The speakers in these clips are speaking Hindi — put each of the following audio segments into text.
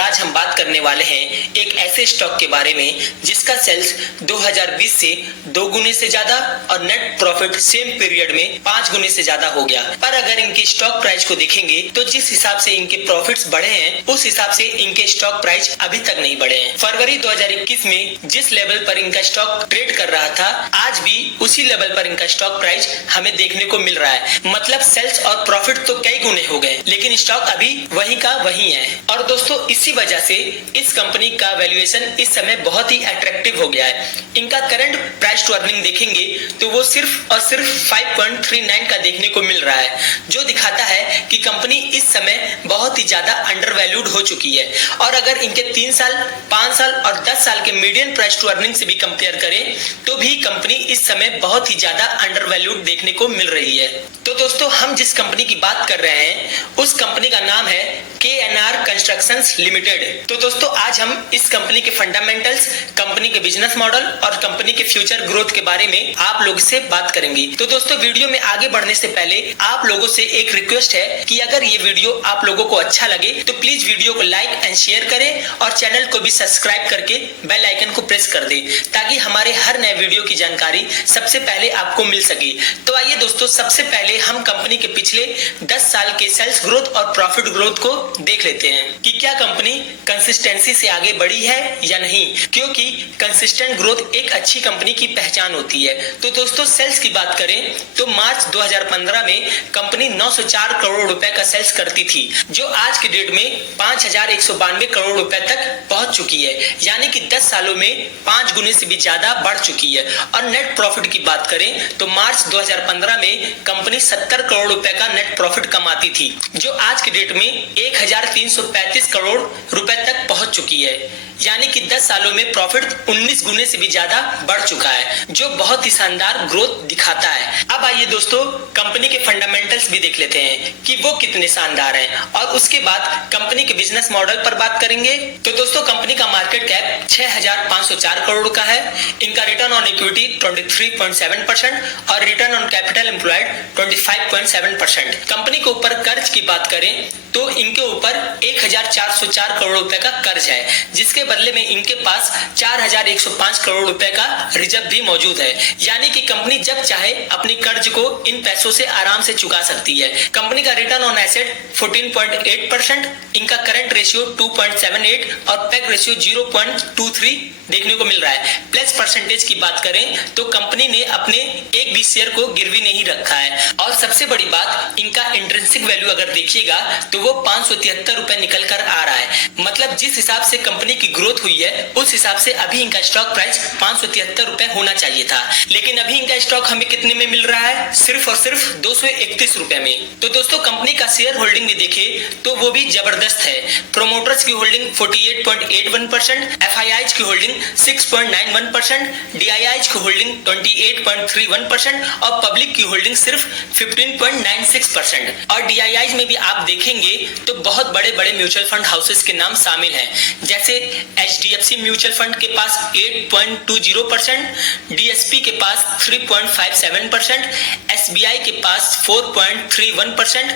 आज हम बात करने वाले हैं एक ऐसे स्टॉक के बारे में जिसका सेल्स 2020 से 2 गुने से ज्यादा और नेट प्रॉफिट सेम पीरियड में 5 गुने से ज्यादा हो गया। पर अगर इनके स्टॉक प्राइस को देखेंगे तो जिस हिसाब से इनके प्रॉफिट्स बढ़े हैं उस हिसाब से इनके स्टॉक प्राइस अभी तक नहीं बढ़े हैं। फरवरी 2021 में जिस लेवल पर इनका स्टॉक ट्रेड कर रहा था आज भी उसी लेवल पर इनका स्टॉक प्राइस हमें देखने को मिल रहा है। मतलब सेल्स और प्रॉफिट तो कई गुने हो गए लेकिन स्टॉक अभी वही का वही है। और दोस्तों इसी वजह से इस कंपनी का वैल्यूएशन इस समय बहुत ही अट्रैक्टिव हो गया है। इनका करंट प्राइस टू अर्निंग देखेंगे तो वो सिर्फ और सिर्फ 5.39 का देखने को मिल रहा है, जो दिखाता है कि कंपनी इस समय बहुत ही ज्यादा अंडर वैल्यूड हो चुकी है। और अगर इनके 3 साल, 5 साल और 10 साल के मीडियन प्राइस टू अर्निंग से भी कंपेयर करें तो भी कंपनी इस समय बहुत ही ज्यादा अंडर वैल्यूड देखने को मिल रही है। तो दोस्तों हम जिस कंपनी की बात कर रहे हैं उस कंपनी का नाम है KNR कंस्ट्रक्शंस लिमिटेड। तो दोस्तों आज हम इस कंपनी के फंडामेंटल्स, कंपनी के बिजनेस मॉडल और कंपनी के फ्यूचर ग्रोथ के बारे में आप लोगों से बात करेंगे। तो दोस्तों वीडियो में आगे बढ़ने से पहले आप लोगों से एक रिक्वेस्ट है कि अगर ये वीडियो आप लोगों को अच्छा लगे तो प्लीज वीडियो को लाइक एंड शेयर करें और चैनल को भी सब्सक्राइब करके बेल आइकन को प्रेस कर दें ताकि हमारे हर नए वीडियो की जानकारी सबसे पहले आपको मिल सके। तो आइए दोस्तों सबसे पहले हम कंपनी के पिछले 10 साल के सेल्स ग्रोथ और प्रॉफिट ग्रोथ को देख लेते हैं कि क्या कंपनी कंसिस्टेंसी से आगे बढ़ी है या नहीं, क्योंकि कंसिस्टेंट ग्रोथ एक अच्छी कंपनी की पहचान होती है। तो दोस्तों सेल्स की बात करें तो मार्च 2015 में कंपनी 904 करोड़ रुपए का सेल्स करती थी, जो आज के डेट में 5192 करोड़ रुपए तक पहुंच चुकी है, यानी कि 10 सालों में 5 गुने से भी ज्यादा बढ़ चुकी है। और नेट प्रॉफिट की बात करें तो मार्च 2015 में कंपनी 70 करोड़ रुपए का नेट प्रॉफिट कमाती थी, जो आज के डेट में 1335 करोड़ रुपए तक पहुंच चुकी है, यानी कि 10 सालों में प्रॉफिट 19 गुने से भी ज्यादा बढ़ चुका है, जो बहुत ही शानदार ग्रोथ दिखाता है। अब आइए दोस्तों कंपनी के फंडामेंटल्स भी देख लेते हैं कि वो कितने शानदार हैं और उसके बाद कंपनी के बिजनेस मॉडल पर बात करेंगे। तो दोस्तों कंपनी का मार्केट कैप 6504 करोड़ का है। इनका रिटर्न ऑन इक्विटी 23.7% और return on capital employed 25.7%। Company के ऊपर कर्ज की बात करें तो इनके ऊपर 1404 करोड़ रुपए का कर्ज है, जिसके बदले में इनके पास 4105 करोड़ रुपए का रिजर्व भी मौजूद है, यानी कि कंपनी जब चाहे अपनी कर्ज को इन पैसों से आराम से चुका सकती है। कंपनी का रिटर्न ऑन एसेट 14.8%, इनका करंट रेशियो 2.78 और पैक रेशियो 0.23 देखने को मिल रहा है। प्लस परसेंटेज की बात करें तो कंपनी ने अपने एक भी शेयर को गिरवी नहीं रखा है। और सबसे बड़ी बात इनका इंट्रिंसिक वैल्यू अगर देखिएगा तो वो 573 रुपए निकल कर आ रहा है। मतलब जिस हिसाब से कंपनी की ग्रोथ हुई है उस हिसाब से अभी इनका स्टॉक प्राइस 573 रुपए होना चाहिए था, लेकिन अभी इनका स्टॉक हमें कितने में मिल रहा है, सिर्फ और सिर्फ 231 रुपए में। तो दोस्तों कंपनी का शेयर होल्डिंग भी देखे तो वो भी जबरदस्त है। प्रोमोटर्स की होल्डिंग 48.81%, FIIs की होल्डिंग 6.91%, DIIs की होल्डिंग 28.31% और पब्लिक की होल्डिंग सिर्फ 15.96%। और DIIs में भी आप देखेंगे तो बहुत बड़े बड़े म्यूचुअल फंड हाउसेस के नाम शामिल हैं, जैसे HDFC म्यूचुअल फंड के पास 8.20%, DSP के पास 3.57%, SBI के पास 4.31%,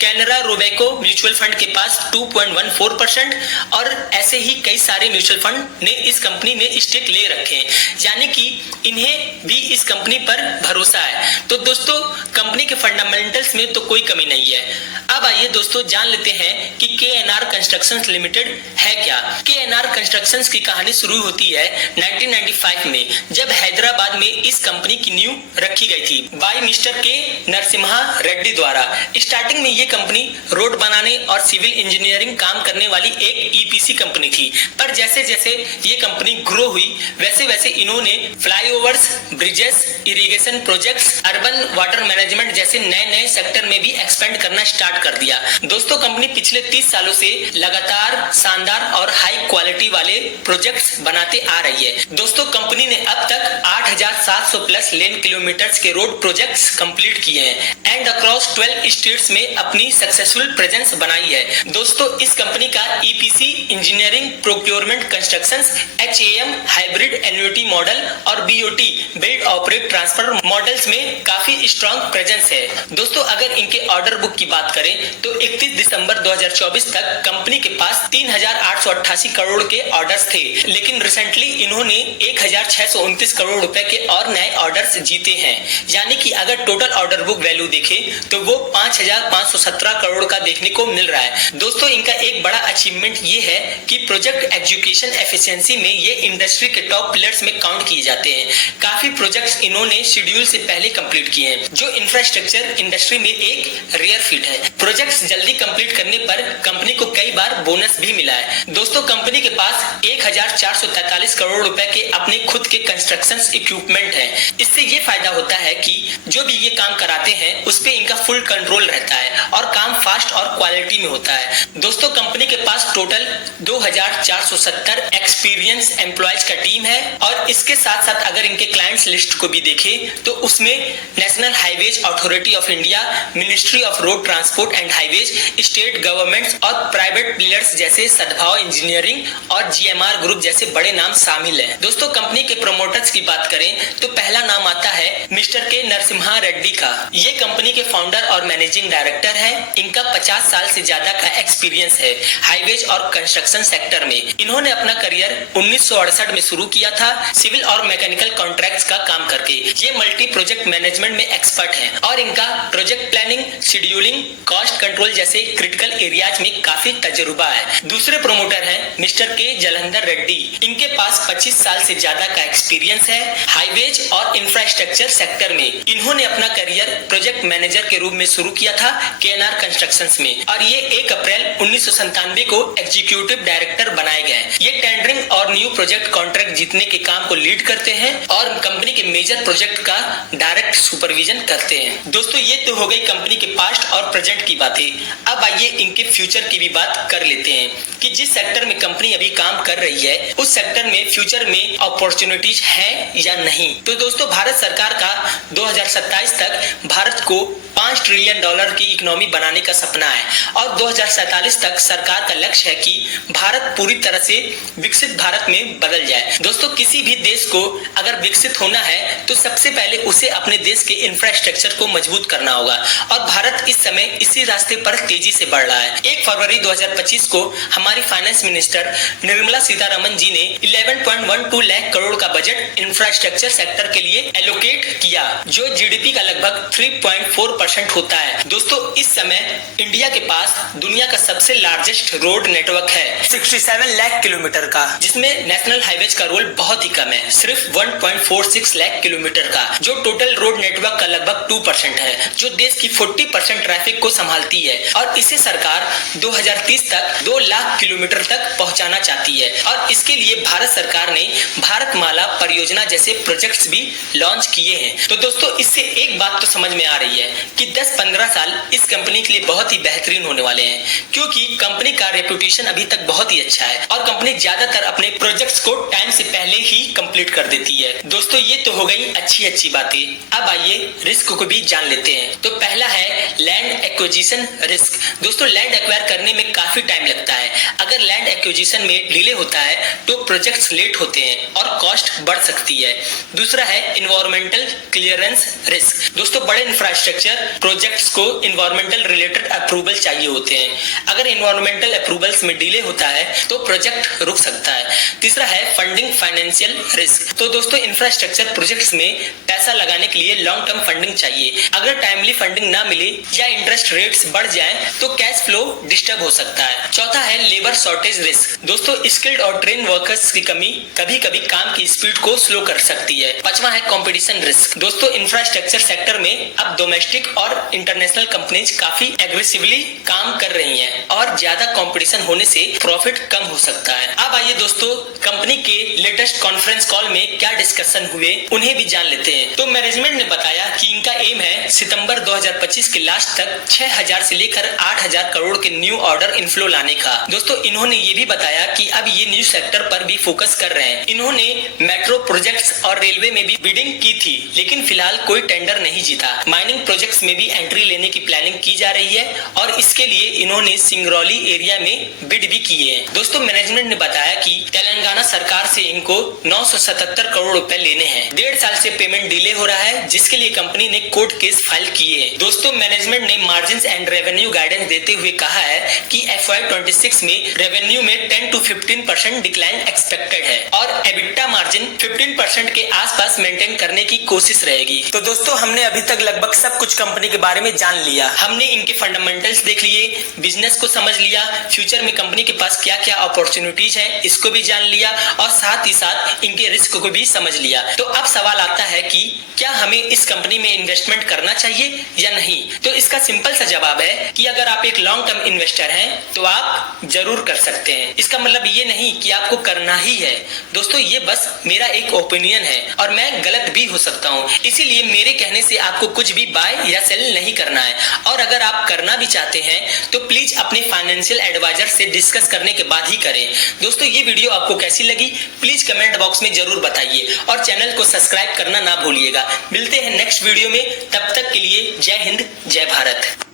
कैनरा रोबेको म्यूचुअल फंड के पास 2.14% और ऐसे ही कई सारे म्यूचुअल फंड ने इस कंपनी में स्टेक ले रखे हैं, यानी कि इन्हें भी इस कंपनी पर भरोसा है। तो दोस्तों कंपनी के फंडामेंटल्स में तो कोई कमी नहीं है। अब आइए दोस्तों जान लेते हैं कि KNR कंस्ट्रक्शंस लिमिटेड है क्या। KNR कंस्ट्रक्शंस की कहानी शुरू होती है 1995 में, जब हैदराबाद में इस कंपनी की नींव रखी गई थी बाय मिस्टर के नरसिम्हा रेड्डी द्वारा। स्टार्टिंग में ये कंपनी रोड बनाने और सिविल इंजीनियरिंग काम करने वाली एक EPC कंपनी थी, पर जैसे जैसे ये कंपनी ग्रो हुई वैसे वैसे इन्होंने flyovers, bridges, irrigation projects, urban water management जैसे नए नए सेक्टर में भी एक्सपेंड करना स्टार्ट कर दिया। दोस्तों कंपनी पिछले 30 सालों से लगातार शानदार और हाई क्वालिटी वाले प्रोजेक्ट्स बनाते आ रही है। दोस्तों कंपनी ने अब तक 8700 प्लस लेन किलोमीटर्स के रोड प्रोजेक्ट्स कंप्लीट किए हैं एंड अक्रॉस 12 स्टेट्स में अपनी सक्सेसफुल प्रेजेंस बनाई है। दोस्तों इस कंपनी का EPC engineering, procurement, constructions, HAM hybrid annuity model और BOT build operate transfer models में काफी स्ट्रॉन्ग प्रेजेंस है। दोस्तों अगर इनके ऑर्डर बुक की बात करें करें तो 31 दिसंबर 2024 तक कंपनी के पास 3,888 करोड़ के ऑर्डर्स थे, लेकिन रिसेंटली इन्होंने 1,629 करोड़ रुपए के और नए ऑर्डर्स जीते हैं। यानी कि अगर टोटल ऑर्डर बुक वैल्यू देखें तो वो 5,517 करोड़ का देखने को मिल रहा है। दोस्तों, इनका एक बड़ा अचीवमेंट ये है कि प्रोजेक्ट एग्जीक्यूशन एफिशिएंसी में ये इंडस्ट्री के टॉप प्लेयर्स में काउंट किए जाते हैं। काफी प्रोजेक्ट्स इन्होंने शेड्यूल से पहले कंप्लीट किए हैं, जो इंफ्रास्ट्रक्चर इंडस्ट्री में एक रेयर फीट है। प्रोजेक्ट्स जल्दी कंप्लीट करने पर कंपनी को कई बार बोनस भी मिला है। दोस्तों, कंपनी के पास 1,443 करोड़ रुपए के अपने खुद के कंस्ट्रक्शन इक्विपमेंट है। इससे ये फायदा होता है कि जो भी ये काम कराते हैं उस पे इनका फुल कंट्रोल रहता है और काम फास्ट और क्वालिटी में होता है। दोस्तों, कंपनी के पास टोटल 2,470 एक्सपीरियंस एम्प्लॉयज का टीम है और इसके साथ साथ अगर इनके क्लाइंट्स लिस्ट को भी देखें तो उसमें national highways authority of India, ministry of road transport and highways, state governments और प्राइवेट प्लेयर्स जैसे सद्भाव इंजीनियरिंग और जीएमआर ग्रुप जैसे बड़े नाम शामिल हैं। दोस्तों, कंपनी के प्रमोटर्स की बात करें तो पहला नाम आता है मिस्टर के नरसिम्हा रेड्डी का। ये कंपनी के फाउंडर और मैनेजिंग डायरेक्टर है। इनका 50 साल से ज्यादा का एक्सपीरियंस है हाईवेज और कंस्ट्रक्शन सेक्टर में। इन्होंने अपना करियर 1968 में शुरू किया था सिविल और मैकेनिकल कॉन्ट्रैक्ट्स का काम करके। ये मल्टी प्रोजेक्ट मैनेजमेंट में एक्सपर्ट हैं और इनका project planning, scheduling, cost control जैसे क्रिटिकल एरियाज में काफी तजुर्बा है। दूसरे प्रमोटर हैं मिस्टर के जलंधर रेड्डी। इनके पास 25 साल से ज्यादा का एक्सपीरियंस है हाईवेज और इंफ्रास्ट्रक्चर सेक्टर में। इन्होंने अपना करियर प्रोजेक्ट मैनेजर के रूप में शुरू किया था केएनआर कंस्ट्रक्शंस में और ये 1 अप्रैल 1997 को एग्जीक्यूटिव डायरेक्टर बनाए गए। ये टेंडरिंग और न्यू प्रोजेक्ट कॉन्ट्रैक्ट जीतने के काम को लीड करते हैं और कंपनी के मेजर प्रोजेक्ट का डायरेक्ट सुपरविजन करते हैं। दोस्तों, ये तो हो गई कंपनी के पास्ट और प्रेजेंट की बातें। अब आइए इनके फ्यूचर की भी बात कर लेते हैं कि जिस सेक्टर में कंपनी अभी काम कर रही है उस सेक्टर में फ्यूचर में अपॉर्चुनिटीज है या नहीं। तो दोस्तों, भारत सरकार का 2027 तक भारत को $5 ट्रिलियन की इकोनॉमी बनाने का सपना है और 2047 तक सरकार का लक्ष्य है कि भारत पूरी तरह से विकसित भारत में बदल जाए। दोस्तों, किसी भी देश को अगर विकसित होना है तो सबसे पहले उसे अपने देश के इंफ्रास्ट्रक्चर को मजबूत करना होगा और भारत इस समय इसी रास्ते पर तेजी से बढ़ रहा है। 1 फरवरी 2025 को हमारी फाइनेंस मिनिस्टर निर्मला सीतारमन जी ने 11.12 लाख करोड़ का बजट इंफ्रास्ट्रक्चर सेक्टर के लिए एलोकेट किया, जो जीडीपी का लगभग 3.4% होता है। दोस्तों, इस समय इंडिया के पास दुनिया का सबसे लार्जेस्ट रोड नेटवर्क है 67 लाख किलोमीटर का, जिसमें नेशनल हाईवेज का रोल बहुत ही कम है, सिर्फ 1.46 लाख किलोमीटर का, जो टोटल रोड नेटवर्क का लगभग 2% है, जो देश की 40% ट्रैफिक को संभालती है और इसे सरकार 2030 तक 2 लाख किलोमीटर तक पहुंचाना चाहती है और इसके लिए भारत सरकार ने भारतमाला परियोजना जैसे प्रोजेक्ट्स भी लॉन्च किए हैं। तो दोस्तों, इससे एक बात तो समझ में आ रही है कि 10-15 साल इस कंपनी के लिए बहुत ही बेहतरीन होने वाले हैं, क्योंकि कंपनी का रेपुटेशन अभी तक बहुत ही अच्छा है और कंपनी ज्यादातर अपने प्रोजेक्ट्स को टाइम से पहले ही कंप्लीट कर देती है। दोस्तों, ये तो हो गई अच्छी बातें। अब आइए रिस्क को भी जान लेते हैं। तो पहला है लैंड एक्विजिशन रिस्क। दोस्तों, लैंड एक्वायर करने में काफी टाइम लगता है। अगर लैंड एक्विजिशन में डिले होता है तो प्रोजेक्ट्स लेट होते हैं और कॉस्ट बढ़ सकती है। दूसरा है इन्वायरमेंटल क्लियरेंस रिस्क। दोस्तों, बड़े इंफ्रास्ट्रक्चर प्रोजेक्ट्स को इन्वायरमेंटल रिलेटेड अप्रूवल चाहिए होते हैं। अगर इन्वायरमेंटल अप्रूवल्स में डिले होता है तो प्रोजेक्ट रुक सकता है। तीसरा है फंडिंग फाइनेंशियल रिस्क। तो दोस्तों, इंफ्रास्ट्रक्चर प्रोजेक्ट्स में पैसा लगाने के लिए लॉन्ग टर्म फंडिंग चाहिए। अगर टाइमली फंडिंग ना मिले या इंटरेस्ट रेट्स बढ़ जाएं तो कैश फ्लो डिस्टर्ब हो सकता है। चौथा है लेबर शॉर्टेज रिस्क। दोस्तों, स्किल्ड और ट्रेन वर्कर्स की कमी कभी-कभी काम की स्पीड को स्लो कर सकती है। पांचवा है कंपटीशन रिस्क। दोस्तों, इंफ्रास्ट्रक्चर सेक्टर में अब डोमेस्टिक और इंटरनेशनल कंपनीज काफी एग्रेसिवली काम कर रही हैं और ज्यादा कंपटीशन होने से प्रॉफिट कम हो सकता है। अब आइए दोस्तों, कंपनी के लेटेस्ट कॉन्फ्रेंस कॉल में क्या डिस्कशन हुए उन्हें भी जान लेते हैं। तो मैनेजमेंट ने बताया कि इनका एम है सितंबर 2025 के लास्ट तक 6000 से लेकर 8000 करोड़ के न्यू ऑर्डर इनफ्लो लाने का। दोस्तों, इन्होंने ये भी बताया कि अब ये न्यू सेक्टर पर भी फोकस कर रहे हैं। इन्होंने मेट्रो प्रोजेक्ट्स और रेलवे में भी बिडिंग की थी, लेकिन फिलहाल कोई टेंडर नहीं जीता। माइनिंग प्रोजेक्ट्स में भी एंट्री लेने की प्लानिंग की जा रही है और इसके लिए इन्होंने सिंगरौली एरिया में बिड भी किए हैं। दोस्तों मैनेजमेंट ने बताया कि तेलंगाना सरकार से इनको 977 करोड़ रुपए लेने हैं। 1.5 साल से पेमेंट डिले हो रहा है, जिसके लिए कंपनी ने कोर्ट केस फाइल किए हैं। दोस्तों मैनेजमेंट ने मार्जिन एंड रेवेन्यू गाइडेंस देते हुए कहा है कि FY26 में रेवेन्यू में 10 to 15% डिक्लाइन एक्सपेक्टेड है और एबिटा मार्जिन 15% के आसपास मेंटेन करने की कोशिश रहेगी। तो दोस्तों हमने अभी तक लगभग सब कुछ कंपनी के बारे में जान लिया। हमने इनके फंडामेंटल्स देख लिए, बिजनेस को समझ लिया, फ्यूचर में कंपनी के पास क्या क्या अपॉर्चुनिटीज हैं इसको भी जान लिया और साथ ही साथ इनके रिस्क को भी समझ लिया। तो अब सवाल आता है कि क्या हमें इस कंपनी में इन्वेस्टमेंट करना चाहिए या नहीं। तो इसका सिंपल सा जवाब है कि अगर आप एक लॉन्ग टर्म इन्वेस्टर हैं तो आप जरूर कर सकते हैं। इसका मतलब ये नहीं कि आपको करना ही है। दोस्तों ये बस मेरा एक ओपिनियन है और मैं गलत भी हो सकता हूँ, इसीलिए मेरे कहने से आपको कुछ भी बाय या सेल नहीं करना है। और अगर आप करना भी चाहते हैं तो प्लीज अपने फाइनेंशियल एडवाइजर से डिस्कस करने के बाद ही करें। दोस्तों ये वीडियो आपको कैसी लगी प्लीज कमेंट बॉक्स में जरूर बताइए और चैनल को सब्सक्राइब करना ना भूलिएगा। मिलते हैं नेक्स्ट वीडियो में, तब तक के लिए जय हिंद जय भारत।